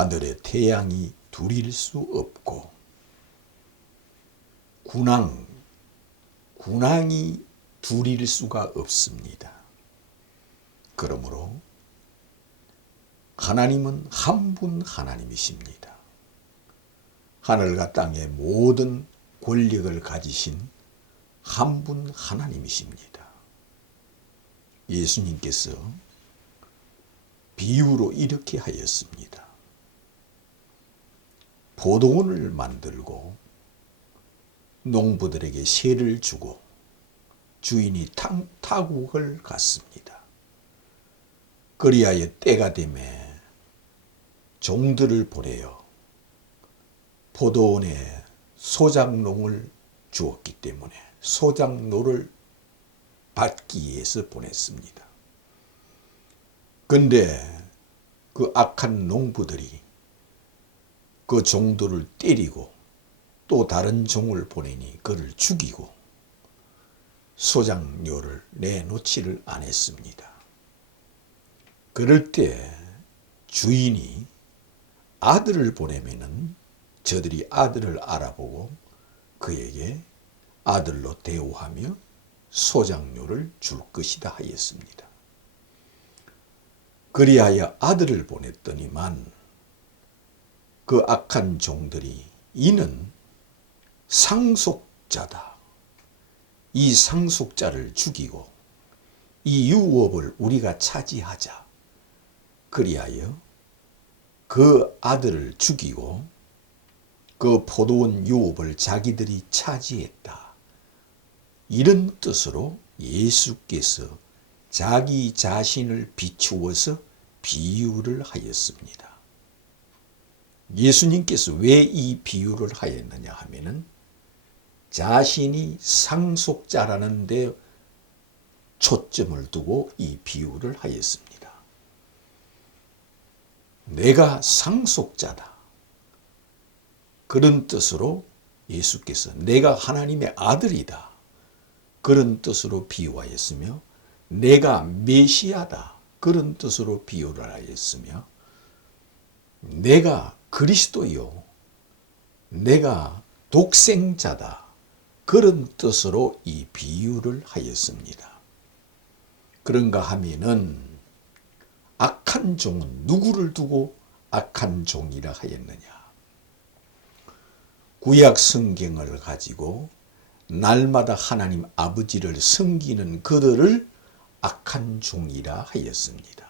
하늘의 태양이 둘일 수 없고 군왕이 둘일 수가 없습니다. 그러므로 하나님은 한 분 하나님이십니다. 하늘과 땅의 모든 권력을 가지신 한 분 하나님이십니다. 예수님께서 비유로 이렇게 하였습니다. 포도원을 만들고 농부들에게 세를 주고 주인이 타국을 갔습니다. 그리하여 때가 되매 종들을 보내어 포도원에 소작농을 주었기 때문에 소작농을 받기 위해서 보냈습니다. 그런데 그 악한 농부들이 그 종들을 때리고 또 다른 종을 보내니 그를 죽이고 소작료를 내놓지를 않았습니다. 그럴 때 주인이 아들을 보내면은 저들이 아들을 알아보고 그에게 아들로 대우하며 소작료를 줄 것이다 하였습니다. 그리하여 아들을 보냈더니만 그 악한 종들이 이는 상속자다. 이 상속자를 죽이고 이 유업을 우리가 차지하자. 그리하여 그 아들을 죽이고 그 포도원 유업을 자기들이 차지했다. 이런 뜻으로 예수께서 자기 자신을 비추어서 비유를 하였습니다. 예수님께서 왜 이 비유를 하였느냐 하면은 자신이 상속자라는 데 초점을 두고 이 비유를 하였습니다. 내가 상속자다. 그런 뜻으로 예수께서 내가 하나님의 아들이다. 그런 뜻으로 비유하였으며 내가 메시아다. 그런 뜻으로 비유를 하였으며 내가 그리스도요. 내가 독생자다. 그런 뜻으로 이 비유를 하였습니다. 그런가 하면은 악한 종은 누구를 두고 악한 종이라 하였느냐? 구약 성경을 가지고 날마다 하나님 아버지를 섬기는 그들을 악한 종이라 하였습니다.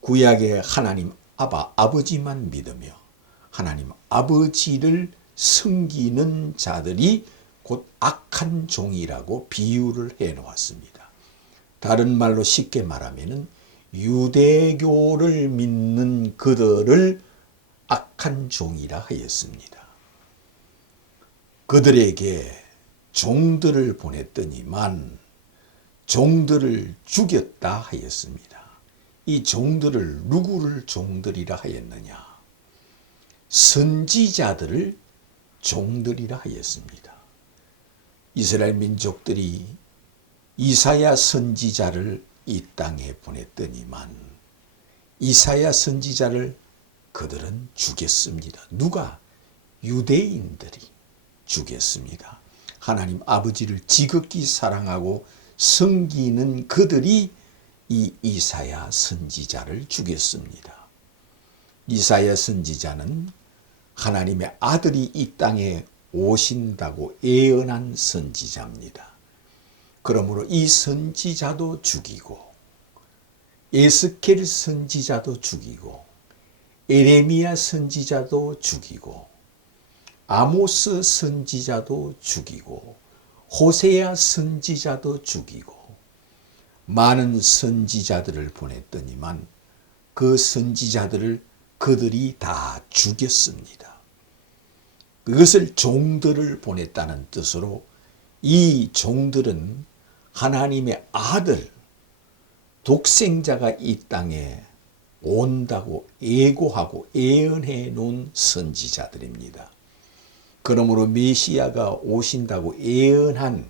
구약의 하나님 아버지만 믿으며 하나님 아버지를 섬기는 자들이 곧 악한 종이라고 비유를 해 놓았습니다. 다른 말로 쉽게 말하면은 유대교를 믿는 그들을 악한 종이라 하였습니다. 그들에게 종들을 보냈더니만 종들을 죽였다 하였습니다. 이 종들을 누구를 종들이라 하였느냐? 선지자들을 종들이라 하였습니다. 이스라엘 민족들이 이사야 선지자를 이 땅에 보냈더니만 이사야 선지자를 그들은 죽였습니다. 누가? 유대인들이 죽였습니다. 하나님 아버지를 지극히 사랑하고 섬기는 그들이 이 이사야 선지자를 죽였습니다. 이사야 선지자는 하나님의 아들이 이 땅에 오신다고 예언한 선지자입니다. 그러므로 이 선지자도 죽이고 에스겔 선지자도 죽이고 에레미야 선지자도 죽이고 아모스 선지자도 죽이고 호세야 선지자도 죽이고 많은 선지자들을 보냈더니만 그 선지자들을 그들이 다 죽였습니다. 그것을 종들을 보냈다는 뜻으로 이 종들은 하나님의 아들, 독생자가 이 땅에 온다고 예고하고 예언해 놓은 선지자들입니다. 그러므로 메시아가 오신다고 예언한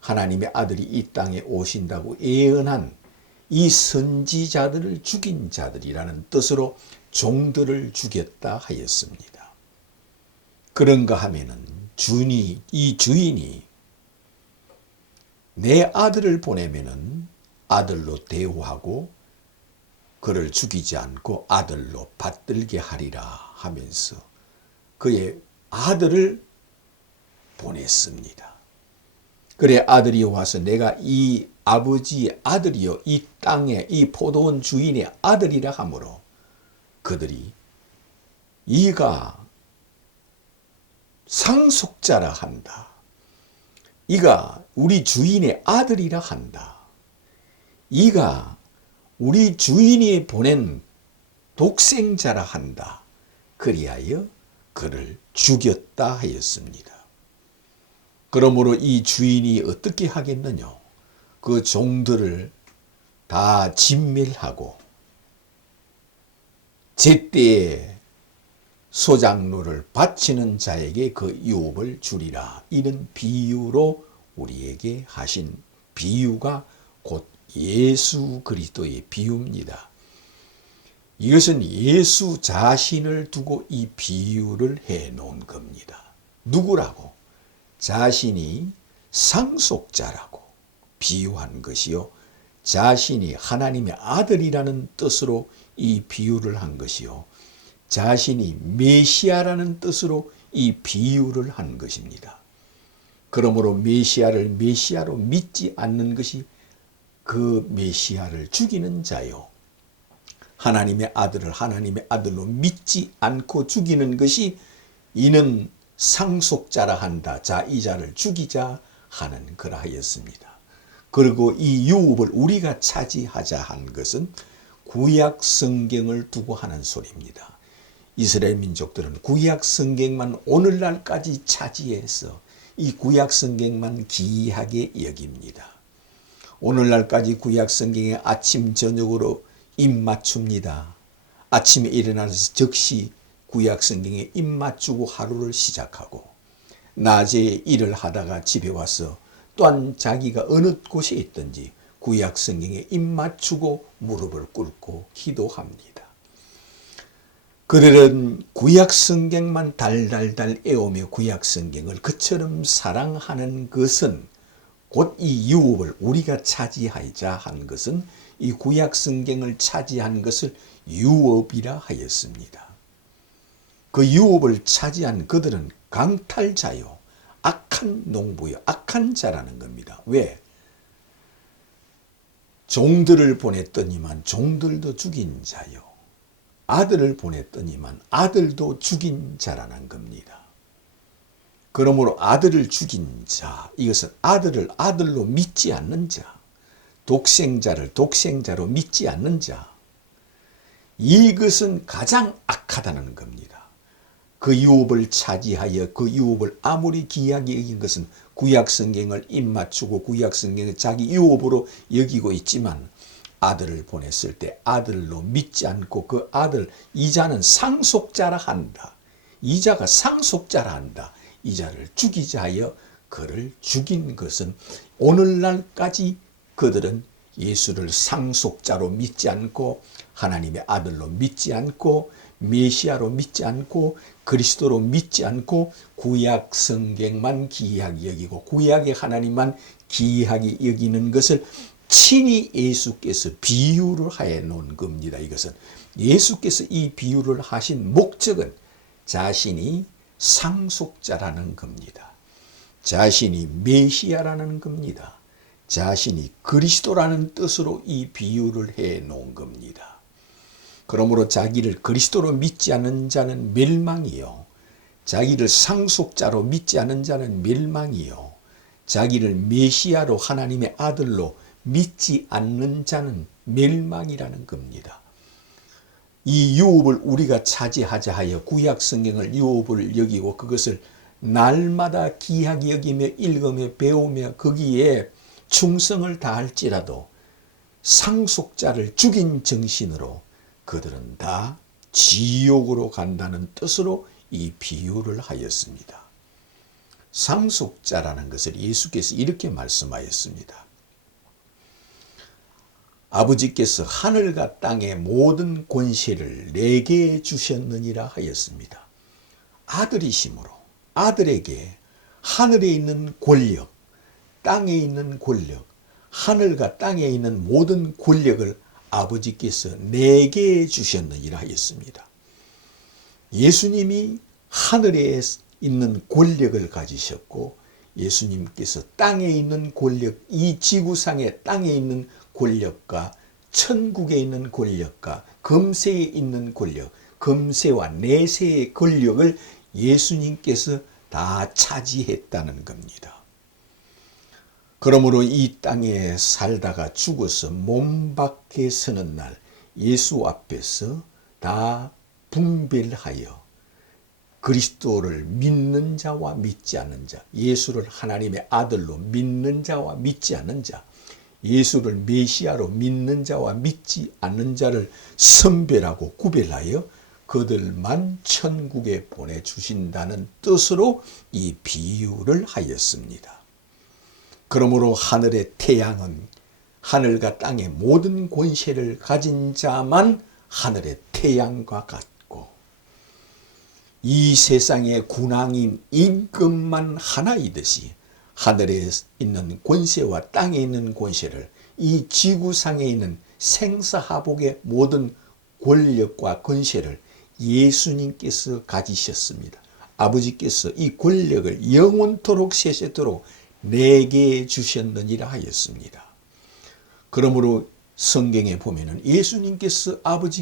하나님의 아들이 이 땅에 오신다고 예언한 이 선지자들을 죽인 자들이라는 뜻으로 종들을 죽였다 하였습니다. 그런가 하면은 이 주인이 내 아들을 보내면은 아들로 대우하고 그를 죽이지 않고 아들로 받들게 하리라 하면서 그의 아들을 보냈습니다. 그래 아들이 와서 내가 이 아버지의 아들이요 이 땅의 이 포도원 주인의 아들이라 하므로 그들이 이가 상속자라 한다. 이가 우리 주인의 아들이라 한다. 이가 우리 주인이 보낸 독생자라 한다. 그리하여 그를 죽였다 하였습니다. 그러므로 이 주인이 어떻게 하겠느냐? 그 종들을 다 진멸하고 제때에 소작로를 바치는 자에게 그 유업을 주리라. 이런 비유로 우리에게 하신 비유가 곧 예수 그리스도의 비유입니다. 이것은 예수 자신을 두고 이 비유를 해 놓은 겁니다. 누구라고? 자신이 상속자라고 비유한 것이요. 자신이 하나님의 아들이라는 뜻으로 이 비유를 한 것이요. 자신이 메시아라는 뜻으로 이 비유를 한 것입니다. 그러므로 메시아를 메시아로 믿지 않는 것이 그 메시아를 죽이는 자요. 하나님의 아들을 하나님의 아들로 믿지 않고 죽이는 것이 이는 상속자라 한다. 자, 이 자를 죽이자 하는 그러하였습니다. 그리고 이 유업을 우리가 차지하자 한 것은 구약 성경을 두고 하는 소리입니다. 이스라엘 민족들은 구약 성경만 오늘날까지 차지해서 이 구약 성경만 기이하게 여깁니다. 오늘날까지 구약 성경에 아침 저녁으로 입 맞춥니다. 아침에 일어나서 즉시 구약 성경에 입 맞추고 하루를 시작하고 낮에 일을 하다가 집에 와서 또한 자기가 어느 곳에 있든지 구약 성경에 입 맞추고 무릎을 꿇고 기도합니다. 그들은 구약 성경만 달달달 애우며 구약 성경을 그처럼 사랑하는 것은 곧 이 유업을 우리가 차지하자 한 것은 이 구약 성경을 차지한 것을 유업이라 하였습니다. 그 유업을 차지한 그들은 강탈자요, 악한 농부요, 악한 자라는 겁니다. 왜? 종들을 보냈더니만 종들도 죽인 자요. 아들을 보냈더니만 아들도 죽인 자라는 겁니다. 그러므로 아들을 죽인 자, 이것은 아들을 아들로 믿지 않는 자, 독생자를 독생자로 믿지 않는 자, 이것은 가장 악하다는 겁니다. 그 유업을 차지하여 그 유업을 아무리 귀하게 여긴 것은 구약 성경을 입맞추고 구약 성경을 자기 유업으로 여기고 있지만 아들을 보냈을 때 아들로 믿지 않고 그 아들 이자는 상속자라 한다. 이자가 상속자라 한다. 이자를 죽이자 하여 그를 죽인 것은 오늘날까지 그들은 예수를 상속자로 믿지 않고 하나님의 아들로 믿지 않고 메시아로 믿지 않고 그리스도로 믿지 않고 구약 성경만 기이하게 여기고 구약의 하나님만 기이하게 여기는 것을 친히 예수께서 비유를 해 놓은 겁니다. 이것은 예수께서 이 비유를 하신 목적은 자신이 상속자라는 겁니다. 자신이 메시아라는 겁니다. 자신이 그리스도라는 뜻으로 이 비유를 해 놓은 겁니다. 그러므로 자기를 그리스도로 믿지 않는 자는 멸망이요. 자기를 상속자로 믿지 않는 자는 멸망이요. 자기를 메시아로 하나님의 아들로 믿지 않는 자는 멸망이라는 겁니다. 이 유업을 우리가 차지하자 하여 구약 성경을 유업을 여기고 그것을 날마다 귀하게 여기며 읽으며 배우며 거기에 충성을 다할지라도 상속자를 죽인 정신으로 그들은 다 지옥으로 간다는 뜻으로 이 비유를 하였습니다. 상속자라는 것을 예수께서 이렇게 말씀하였습니다. 아버지께서 하늘과 땅의 모든 권세를 내게 주셨느니라 하였습니다. 아들이심으로 아들에게 하늘에 있는 권력, 땅에 있는 권력, 하늘과 땅에 있는 모든 권력을 아버지께서 내게 주셨느니라 하였습니다. 예수님이 하늘에 있는 권력을 가지셨고 예수님께서 땅에 있는 권력, 이 지구상의 땅에 있는 권력과 천국에 있는 권력과 금세에 있는 권력, 금세와 내세의 권력을 예수님께서 다 차지했다는 겁니다. 그러므로 이 땅에 살다가 죽어서 몸 밖에 서는 날 예수 앞에서 다 분별하여 그리스도를 믿는 자와 믿지 않는 자, 예수를 하나님의 아들로 믿는 자와 믿지 않는 자, 예수를 메시아로 믿는 자와 믿지 않는 자를 선별하고 구별하여 그들만 천국에 보내주신다는 뜻으로 이 비유를 하였습니다. 그러므로 하늘의 태양은 하늘과 땅의 모든 권세를 가진 자만 하늘의 태양과 같고 이 세상의 군왕인 임금만 하나이듯이 하늘에 있는 권세와 땅에 있는 권세를 이 지구상에 있는 생사하복의 모든 권력과 권세를 예수님께서 가지셨습니다. 아버지께서 이 권력을 영원토록 세세토록 내게 주셨느니라 하였습니다. 그러므로 성경에 보면은 예수님께서 아버지